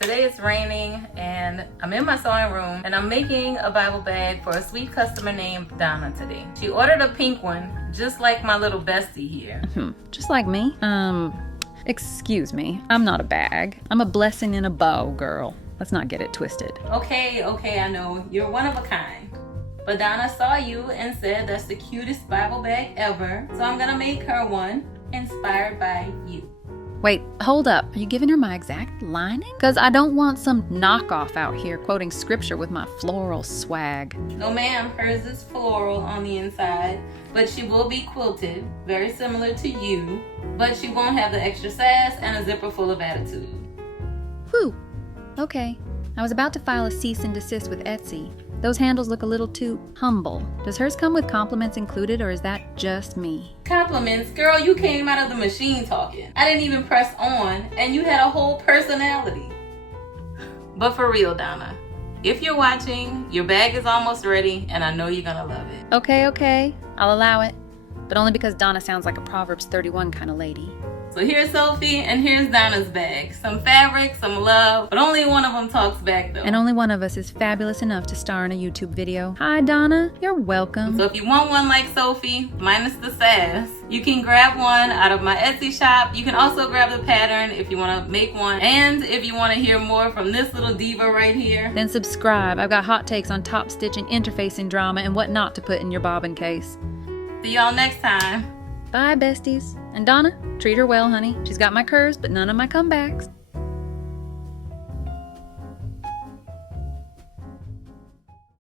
Today it's raining and I'm in my sewing room and I'm making a Bible bag for a sweet customer named Donna today. She ordered a pink one, just like my little bestie here. Just like me? Excuse me, I'm not a bag. I'm a blessing in a bow, girl. Let's not get it twisted. Okay, I know, you're one of a kind. But Donna saw you and said that's the cutest Bible bag ever, so I'm gonna make her one inspired by you. Wait, hold up. Are you giving her my exact lining? Because I don't want some knockoff out here quoting scripture with my floral swag. No ma'am, hers is floral on the inside, but she will be quilted, very similar to you, but she won't have the extra sass and a zipper full of attitude. Whew. Okay. I was about to file a cease and desist with Etsy. Those handles look a little too humble. Does hers come with compliments included, or is that just me? Compliments? Girl, you came out of the machine talking. I didn't even press on, and you had a whole personality. But for real, Donna, if you're watching, your bag is almost ready, and I know you're gonna love it. Okay. I'll allow it. But only because Donna sounds like a Proverbs 31 kind of lady. So here's Sophie, and here's Donna's bag. Some fabric, some love, but only one of them talks back though. And only one of us is fabulous enough to star in a YouTube video. Hi, Donna. You're welcome. So if you want one like Sophie, minus the sass, you can grab one out of my Etsy shop. You can also grab the pattern if you want to make one. And if you want to hear more from this little diva right here, then subscribe. I've got hot takes on top stitching, interfacing drama, and what not to put in your bobbin case. See y'all next time. Bye, besties. And Donna, treat her well, honey. She's got my curves, but none of my comebacks.